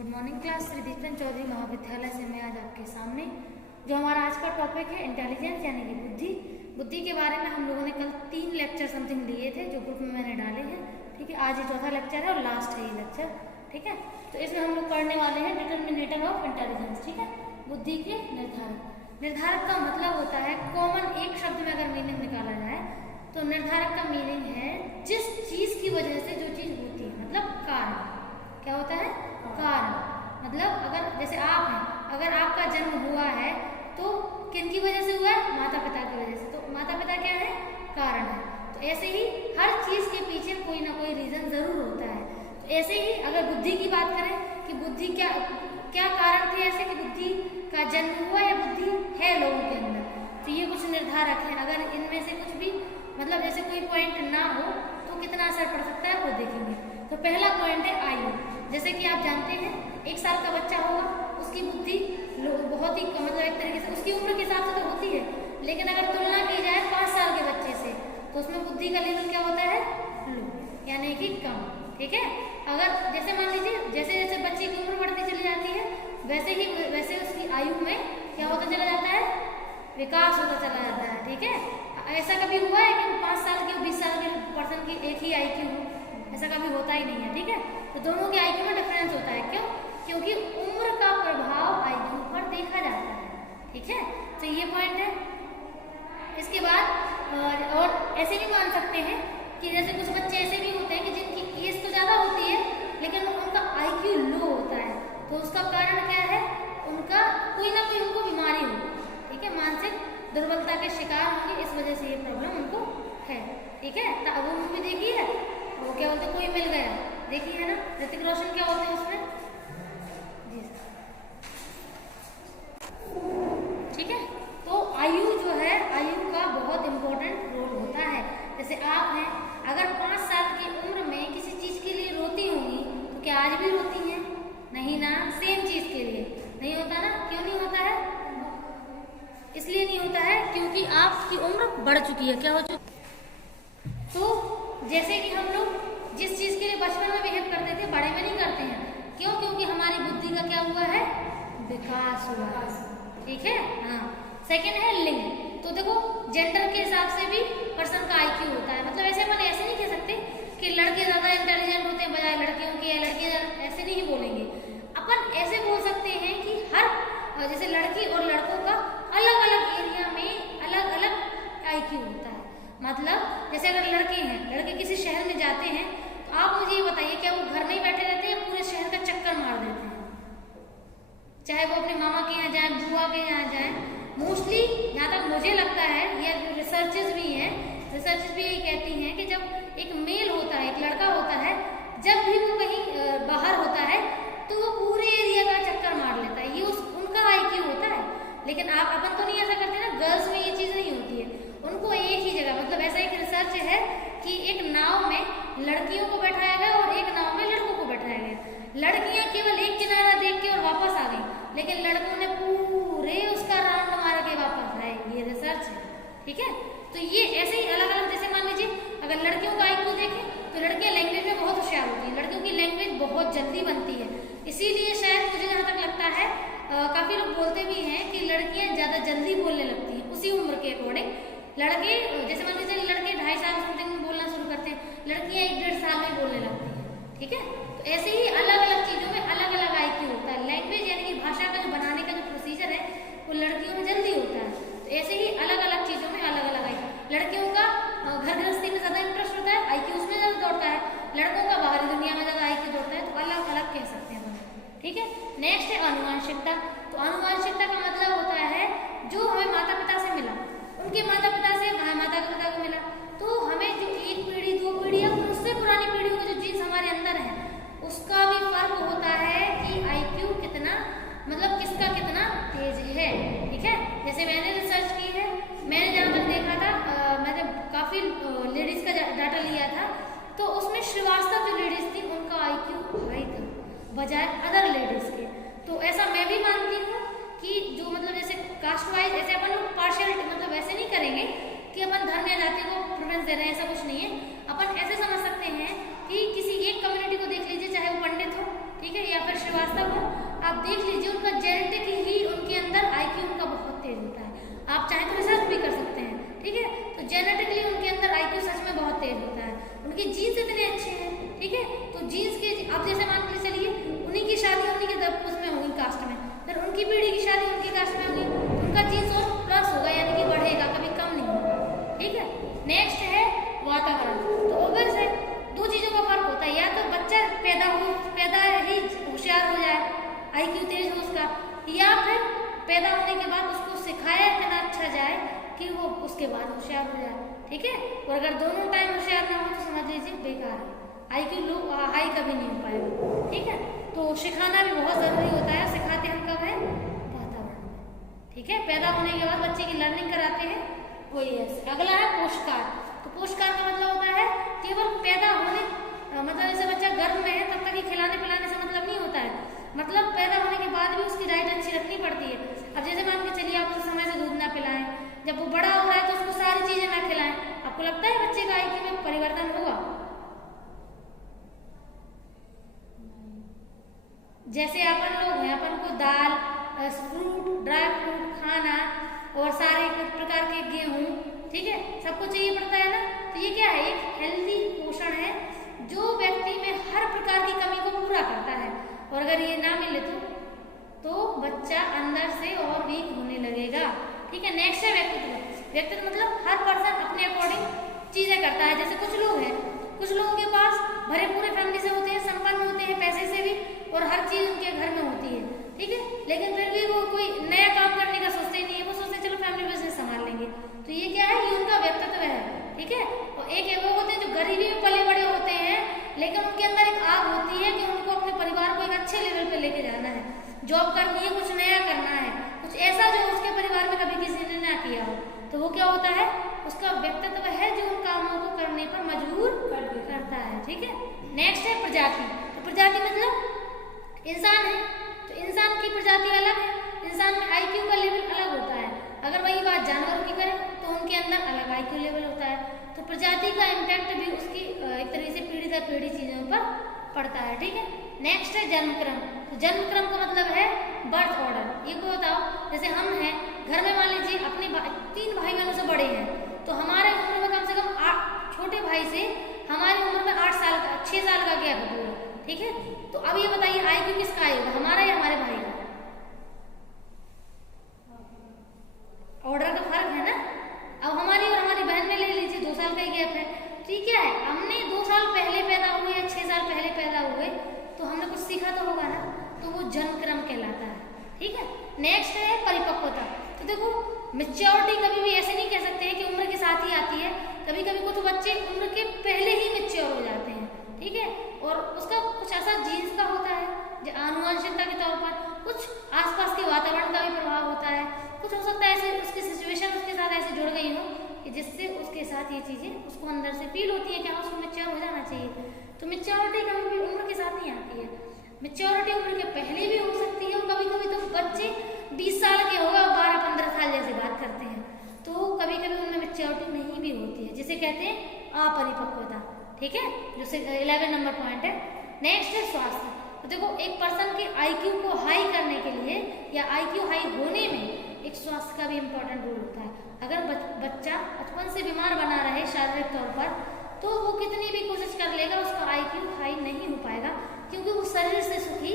Good morning class. Shri Deepchand Chaudhary महाविद्यालय से मैं आज आपके सामने जो हमारा आज का टॉपिक है इंटेलिजेंस यानी कि बुद्धि के बारे में हम लोगों ने कल 3 लेक्चर समथिंग लिए थे जो ग्रुप में मैंने डाले हैं। ठीक है, आज ये चौथा लेक्चर है और लास्ट है ये लेक्चर। ठीक है, तो इसमें हम लोग पढ़ने वाले हैं डिटर्मिनेटर ऑफ इंटेलिजेंस। ठीक है, बुद्धि के निर्धारक का मतलब होता है कॉमन एक शब्द में अगर मीनिंग निकाला जाए तो निर्धारक का मीनिंग है जिस चीज की वजह से जो चीज होती है, मतलब कारण। क्या होता है? कारण। मतलब अगर जैसे आप हैं, अगर आपका जन्म हुआ है तो किन की वजह से हुआ है? माता पिता की वजह से। तो माता पिता क्या है? कारण है। तो ऐसे ही हर चीज के पीछे कोई ना कोई रीजन जरूर होता है। तो ऐसे ही अगर बुद्धि की बात करें कि बुद्धि क्या कारण थे ऐसे कि बुद्धि का जन्म हुआ या बुद्धि है लोगों के अंदर, तो ये कुछ निर्धारक है। अगर इनमें से कुछ भी मतलब जैसे कोई पॉइंट ना हो तो कितना असर पड़ सकता है वो देखेंगे। तो पहला पॉइंट है आयु। जैसे कि आप जानते हैं 1 साल का बच्चा होगा, उसकी बुद्धि बहुत ही मतलब एक तरीके से उसकी उम्र के हिसाब से तो होती है, लेकिन अगर तुलना की जाए 5 साल के बच्चे से तो उसमें बुद्धि का लेवल क्या होता है? लो, यानी कि कम। ठीक है, अगर जैसे मान लीजिए जैसे जैसे बच्चे की उम्र बढ़ती चली जाती है वैसे उसकी आयु में क्या होता चला जाता है? विकास होता चला जाता है। ठीक है, ऐसा कभी हुआ है कि 5 साल के 20 साल के पर्सन की एक ही IQ हो? ऐसा कभी होता ही नहीं है। ठीक है, तो दोनों के IQ में डिफरेंस होता है। क्यों? क्योंकि उम्र का प्रभाव IQ पर देखा जाता है। ठीक है, तो ये पॉइंट है। इसके बाद और ऐसे भी मान सकते हैं कि जैसे कुछ बच्चे ऐसे भी होते हैं कि जिनकी एज तो ज्यादा होती है लेकिन उनका IQ लो होता है। तो उसका कारण क्या है? उनका कोई ना कोई उनको बीमारी हो। ठीक है, मानसिक दुर्बलता के शिकार होंगे, इस वजह से ये प्रॉब्लम उनको है। ठीक है, तो वो मूवी देखी है, वो क्या बोलते कोई मिल गया, देखी है ना? ऋतिक रोशन क्या होते हैं उसमें जी। ठीक है, तो आयु जो है, आयु का बहुत इंपॉर्टेंट रोल होता है। जैसे आप हैं, अगर 5 साल की उम्र में किसी चीज के लिए रोती होंगी तो क्या आज भी रोती हैं? नहीं ना, सेम चीज के लिए नहीं होता ना। क्यों नहीं होता है? इसलिए नहीं होता है क्योंकि आपकी उम्र बढ़ चुकी है। क्या हो चुकी? तो जैसे कि हम लोग जिस चीज के लिए बचपन में बिहेव करते थे बड़े में नहीं करते हैं। क्यों? क्योंकि हमारी बुद्धि का क्या हुआ है? विकास हुआ है। ठीक है, हाँ। सेकेंड है लिंग। तो देखो जेंडर के हिसाब से भी पर्सन का IQ होता है। मतलब ऐसे अपन ऐसे नहीं कह सकते कि लड़के ज्यादा इंटेलिजेंट होते हैं बजाय लड़कियों के, या लड़के ऐसे नहीं बोलेंगे। अपन ऐसे बोल सकते हैं कि हर जैसे लड़की और लड़कों का अलग अलग एरिया में अलग अलग IQ होता है। मतलब जैसे अगर लड़के हैं, लड़के किसी शहर में जाते हैं तो आप मुझे ये बताइए क्या वो घर नहीं बैठे रहते हैं, पूरे शहर का चक्कर मार देते हैं? चाहे वो अपने मामा के यहाँ जाए, बुआ के यहाँ जाए। मोस्टली जहाँ तक मुझे लगता है, या रिसर्चेस भी हैं, रिसर्चेस भी यही कहती हैं कि जब एक मेल होता है, एक लड़का होता है, जब भी वो कहीं बाहर होता है तो वो पूरे एरिया का चक्कर मार लेता है। ये उनका IQ होता है। लेकिन आप अपन तो नहीं ऐसा करते ना, गर्ल्स में ये चीज नहीं होती है। उनको एक ही जगह, मतलब ऐसा एक रिसर्च है कि एक नाव में लड़कियों को बैठाया गया और एक नाव में लड़कों को बैठाया गया। लड़कियां केवल एक किनारा देख के और वापस आ गई, लेकिन लड़कों ने पूरे उसका राउंड मार के वापस आए। ये रिसर्च है। ठीक है, तो ये ऐसे ही अलग अलग, जैसे मान लीजिए अगर लड़कियों का IQ देखें तो लड़कियां लैंग्वेज में बहुत होशियार होती है। लड़कियों की लैंग्वेज बहुत जल्दी बनती है। इसीलिए शायद मुझे जहाँ तक लगता है काफी लोग बोलते भी हैं कि लड़कियां ज्यादा जल्दी बोलने लगती हैं उसी उम्र के अकॉर्डिंग। लड़के जैसे मान लीजिए लड़के 2.5 साल में बोलना शुरू करते हैं, लड़कियां 1-1.5 साल में बोलने लगती हैं। ठीक है, तो ऐसे ही अलग अलग चीजों में अलग अलग IQ होता है। लैंग्वेज यानी कि भाषा का जो बनाने का जो प्रोसीजर है वो लड़कियों में जल्दी होता है। तो ऐसे ही अलग अलग चीजों में अलग अलग IQ। लड़कियों का घर गृहस्थी में ज्यादा इंटरेस्ट होता है, IQ उसमें ज्यादा दौड़ता है। लड़कों का बाहरी दुनिया में ज्यादा IQ दौड़ता है। तो अलग अलग कह सकते हैं। ठीक है, नेक्स्ट है अनुवांशिकता। तो अनुवांशिकता का मतलब होता है जो हमें माता पिता से मिला, उनके माता पिता से हमारे माता पिता को मिला, तो हमें जो 1 पीढ़ी 2 पीढ़ी या उससे पुरानी पीढ़ियों के जो जीन्स हमारे अंदर है उसका भी फर्क होता है कि IQ कितना, मतलब किसका कितना तेज है। ठीक है, जैसे मैंने रिसर्च की है, मैंने जहाँ तक देखा था, मैंने काफी लेडीज का डाटा लिया था, तो उसमें श्रीवास्तव जो लेडीज थी उनका IQ हाई था बजाय अदर लेडीज के। तो ऐसा मैं भी मानती हूँ कि जो मतलब जैसे कास्ट वाइज ऐसे अपन लोग पार्शियलिटी मतलब ऐसे नहीं करेंगे कि अपन धर्म या जाति को प्रेफरेंस दे रहे हैं, ऐसा कुछ नहीं है। अपन ऐसे समझ सकते हैं कि किसी एक कम्युनिटी को देख लीजिए, चाहे वो पंडित हो, ठीक है, या फिर श्रीवास्तव हो, आप देख लीजिए उनका जेनेटिक ही उनके अंदर IQ उनका बहुत तेज होता है। आप चाहें तो रिसर्च भी कर सकते हैं, ठीक है। तो जेनेटिकली उनके अंदर IQ सच में बहुत तेज होता है, उनके जीन्स इतने अच्छे हैं, ठीक है। तो जीन्स के आप जैसे मान के चलिए उन्हीं की शादी उन्हीं के उसमें होगी कास्ट में, फिर उनकी पीढ़ी की शादी उनकी कास्ट में होगी, उनका जीन्स और प्लस होगा, यानी कि बढ़ेगा, कभी कम नहीं होगा, ठीक है। नेक्स्ट है वातावरण। तो ऑब्वियस है दो चीजों का फर्क होता है, या तो बच्चा पैदा ही होशियार हो जाए, IQ तेज हो उसका, या फिर पैदा होने के बाद उसको सिखाया इतना अच्छा जाए कि वो उसके बाद होशियार हो जाए, ठीक है। और अगर दोनों टाइम होशियार ना हो तो समझ लीजिए बेकार है, IQ लो हाई कभी नहीं हो पाएगा, ठीक है। तो सिखाना भी बहुत जरूरी होता है, सिखाते हम कब है वातावरण में, ठीक है। पैदा होने के बाद बच्चे की लर्निंग कराते हैं, वही है। अगला है पोषकार। तो पोषकार का मतलब होता है केवल पैदा होने मतलब जैसे बच्चा गर्भ में है तब तक ही खिलाने पिलाने से मतलब नहीं होता है, मतलब पैदा होने के बाद भी उसकी डाइट अच्छी रखनी पड़ती है। अब जैसे मान के चलिए आप उसे समय से दूध ना पिलाएं, जब वो बड़ा हो रहा है तो उसको सारी चीजें ना खिलाएं, आपको लगता है बच्चे का IQ में परिवर्तन होगा? जैसे अपन लोग हैं, अपन को दाल, फ्रूट, ड्राई फ्रूट खाना और सारे प्रकार के गेहूं, ठीक है, सबको चाहिए पड़ता है ना। तो ये क्या है, एक हेल्दी पोषण है जो व्यक्ति में हर प्रकार की कमी को पूरा करता है, और अगर ये ना मिले तो बच्चा अंदर से और वीक होने लगेगा, ठीक है। नेक्स्ट है व्यक्तित्व। व्यक्तित्व मतलब हर पर्सन अपने अकॉर्डिंग चीजें करता है। जैसे कुछ लोग हैं, कुछ लोगों के पास भरे पूरे फैमिली से होते हैं, संपन्न होते हैं पैसे से भी, और हर चीज उनके घर में होती है, ठीक है, लेकिन फिर भी वो कोई नया काम करने का सोचते ही नहीं है, वो सोचते चलो फैमिली बिजनेस संभाल लेंगे। तो ये क्या है, ये उनका व्यक्तित्व है, ठीक है। और एक वो होते हैं जो गरीबी में पले बड़े होते हैं, लेकिन उनके अंदर एक आग होती है कि उनको अपने परिवार को एक अच्छे लेवल पे लेके जाना है, जॉब करनी है, कुछ नया करना है, कुछ ऐसा जो उसके परिवार में कभी किसी ने ना किया हो। तो वो क्या होता है, उसका व्यक्तित्व है जो उन कामों को करने पर मजबूर करता है, ठीक है। नेक्स्ट है प्रजाति। तो प्रजाति मतलब इंसान है, तो इंसान की प्रजाति अलग है, इंसान में IQ का लेवल अलग होता है। अगर वही बात जानवरों की करें तो उनके अंदर अलग IQ लेवल होता है। तो प्रजाति का इम्पैक्ट भी उसकी एक तरीके से पीढ़ी दर पीढ़ी चीजों पर पड़ता है, ठीक है। नेक्स्ट है जन्मक्रम। तो जन्मक्रम का मतलब है बर्थ ऑर्डर। ये को बताओ, जैसे हम हैं घर में, मान लीजिए अपने 3 भाई बहनों से बड़े हैं, तो हमारे उम्र में कम से कम 8, छोटे भाई से हमारी उम्र में 8 साल का 6 साल का गैप है पूरा, ठीक है। तो अब ये बताइए IQ किसका आएगा, हमारा या हमारे भाई का? ऑर्डर का फर्क है ना। अब हमारी और हमारी बहन में ले लीजिए 2 साल का ही गैप है, ठीक है। हमने 2 साल पहले पैदा हुए या 6 साल पहले पैदा हुए, तो हमने कुछ सीखा तो होगा ना, तो वो जन्मक्रम कहलाता है, ठीक है। नेक्स्ट है परिपक्वता। तो देखो मैच्योरिटी कभी भी ऐसे नहीं कह सकते हैं कि उम्र के साथ ही आती है, कभी कभी कुछ बच्चे उम्र के पहले ही मैच्योर हो जाते हैं, ठीक है। और उसका कुछ ऐसा जीन्स का होता है, जो आनुवंशिकता के तौर पर, कुछ आसपास के वातावरण का भी प्रभाव होता है, कुछ हो सकता है ऐसे उसकी सिचुएशन उसके साथ ऐसे जुड़ गई हो कि जिससे उसके साथ ये चीजें उसको अंदर से फील होती है कि हाँ उसको मैच्योर हो जाना चाहिए। तो मैच्योरिटी कभी भी उम्र के साथ नहीं आती है, मैच्योरिटी उम्र के पहले भी हो सकती है, और कभी कभी तो बच्चे 20 साल के हो गए 12-15 साल जैसे बात करते हैं, तो कभी कभी उनमें मैच्योरिटी नहीं भी होती है, जिसे कहते हैं अपरिपक्वता, ठीक है, जो 11 नंबर पॉइंट है। नेक्स्ट है स्वास्थ्य। तो देखो एक पर्सन के IQ को हाई करने के लिए या IQ हाई होने में एक स्वास्थ्य का भी इम्पोर्टेंट रोल होता है। अगर बच्चा बचपन से बीमार बना रहे शारीरिक तौर पर, तो वो कितनी भी कोशिश कर लेगा उसका IQ हाई नहीं हो पाएगा, क्योंकि वो शरीर से सुखी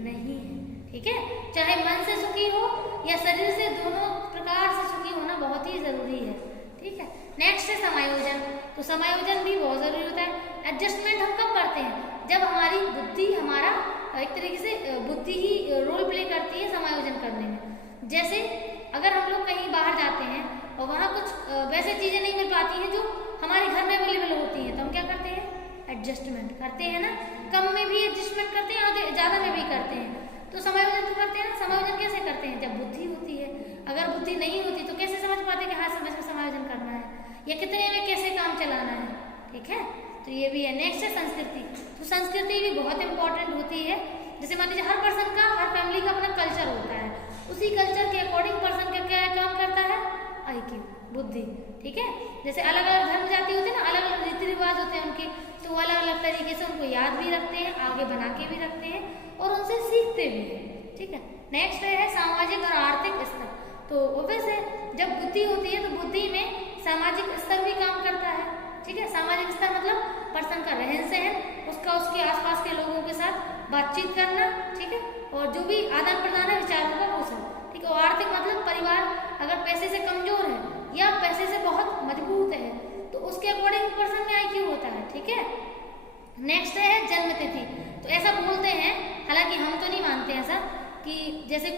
नहीं है, ठीक है। चाहे मन से सुखी हो या शरीर से, दोनों प्रकार से सुखी होना बहुत ही जरूरी है, ठीक है। नेक्स्ट है समायोजन। तो समायोजन भी बहुत जरूरी होता है। एडजस्टमेंट हम कब करते हैं, जब हमारी बुद्धि, हमारा एक तरीके से बुद्धि ही रोल प्ले करती है समायोजन करने में। जैसे अगर हम लोग कहीं बाहर जाते हैं और वहाँ कुछ वैसे चीजें नहीं मिल पाती हैं जो हमारे घर में अवेलेबल होती हैं, तो हम क्या करते हैं, एडजस्टमेंट करते हैं ना। कम में भी एडजस्टमेंट करते हैं और ज्यादा में भी करते हैं। तो समायोजन तो करते हैं ना। समायोजन कैसे करते हैं, जब बुद्धि होती है। अगर बुद्धि नहीं होती तो कैसे समझ पाते कि हाँ समय से समायोजन करना है या कितने में कैसे काम चलाना है, ठीक है। तो ये भी है। नेक्स्ट है संस्कृति। तो संस्कृति भी बहुत इंपॉर्टेंट होती है। जैसे मान लीजिए हर पर्सन का, हर फैमिली का अपना कल्चर होता है, उसी कल्चर के अकॉर्डिंग पर्सन का क्या काम करता है, IQ, बुद्धि, ठीक है। जैसे अलग अलग धर्म जाति होते हैं ना, अलग अलग रीति रिवाज होते हैं उनके, तो वो अलग अलग तरीके से उनको याद भी रखते हैं, आगे बना के भी रखते हैं और उनसे सीखते भी हैं, ठीक है। नेक्स्ट है सामाजिक और आर्थिक स्तर। तो ऑब्वियस है, जब बुद्धि होती है तो बुद्धि में सामाजिक स्तर भी काम करता है, ठीक है। सामाजिक स्तर मतलब पर्सन का रहन सहन, उसका उसके आसपास के लोगों के साथ बातचीत करना, ठीक है, और जो भी आदान प्रदान है विचारों का वो सब, ठीक है। और आर्थिक मतलब परिवार अगर पैसे से कमजोर है या पैसे से बहुत मजबूत है तो उसके अकॉर्डिंग पर्सन में IQ होता है, ठीक है। नेक्स्ट है जन्म तिथि। तो ऐसा बोलते हैं, हालांकि हम तो नहीं मानते ऐसा, कि जैसे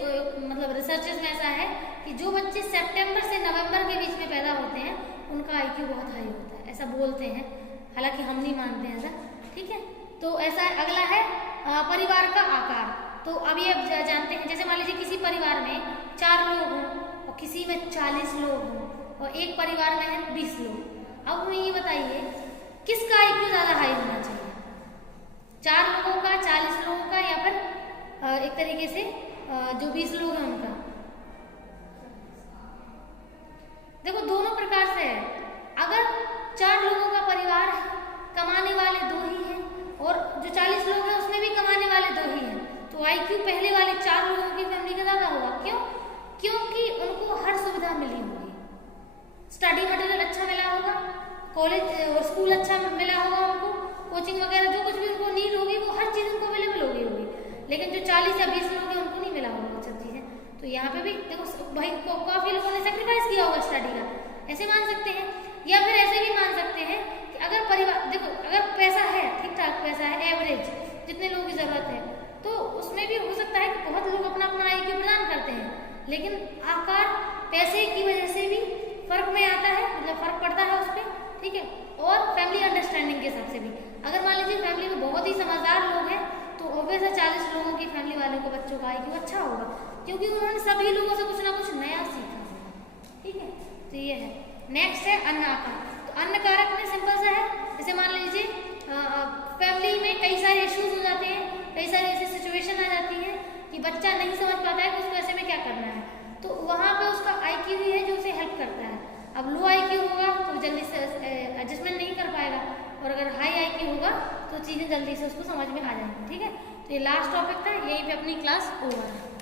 मतलब रिसर्चेस में ऐसा है कि जो बच्चे सितंबर से नवंबर के बीच में पैदा होते हैं उनका IQ बहुत हाई होता है, ऐसा बोलते हैं, हालांकि हम नहीं मानते ऐसा, ठीक है। तो ऐसा अगला है परिवार का आकार। तो अभी अब जानते हैं, जैसे मान लीजिए किसी परिवार में 4 लोग हों और किसी में 40 लोग हों और एक परिवार में है 20 लोग। अब हमें ये बताइए किसका IQ ज्यादा हाई होना चाहिए, 4 लोगों का, 40 लोगों का, या फिर एक तरीके से जो 20 लोग हैं उनका। देखो दोनों प्रकार से है। अगर 4 लोगों का परिवार है, कमाने वाले 2 ही हैं, और जो 40 लोग हैं उसमें भी कमाने वाले 2 ही हैं, तो IQ पहले वाले 4 लोगों की फैमिली का ज्यादा होगा। क्यों? क्योंकि उनको हर सुविधा मिली होगी, स्टडी मटेरियल अच्छा मिला होगा, कॉलेज और स्कूल अच्छा मिला होगा, उनको कोचिंग वगैरह जो कुछ भी उनको नीड होगी वो हर चीज उनको अवेलेबल होगी। लेकिन जो 40 या 20 लोग हैं उनको नहीं मिला होगा सब चीजें। तो यहाँ पे भी देखो भाई काफी लोगों ने सेक्रीफाइस किया होगा स्टडी का, ऐसे मान सकते हैं। या फिर ऐसे भी मान सकते हैं कि अगर परिवार, देखो अगर पैसा है, ठीक ठाक पैसा है, एवरेज जितने लोगों की जरूरत है, तो उसमें भी हो सकता है कि बहुत लोग अपना अपना IQ प्रदान करते हैं, लेकिन आकार पैसे की वजह से भी फर्क में आता है, मतलब फर्क पड़ता है उस पर, ठीक है। और फैमिली अंडरस्टैंडिंग के हिसाब से भी, अगर मान लीजिए फैमिली में बहुत ही समझदार लोग हैं तो ऑब्वियस है 40 लोगों की फैमिली वालों को बच्चों का IQ अच्छा होगा, क्योंकि उन्होंने सभी लोगों से कुछ ना कुछ नया सीखा होगा, ठीक है। तो ये है। नेक्स्ट है अन्न आकार। तो अन्न कारक में सिंपल सा है, जैसे मान लीजिए फैमिली में कई सारे इश्यूज हो जाते हैं, कई सारी ऐसी सिचुएशन आ जाती है कि बच्चा नहीं समझ पाता है कि उसको ऐसे में क्या करना है, तो वहाँ पे उसका IQ ही है जो उसे हेल्प करता है। अब लो IQ होगा तो जल्दी से एडजस्टमेंट नहीं कर पाएगा, और अगर हाई IQ होगा तो चीज़ें जल्दी से उसको समझ में आ जाएंगी, ठीक है। तो ये लास्ट टॉपिक था, यहीं पे अपनी क्लास ओवर है।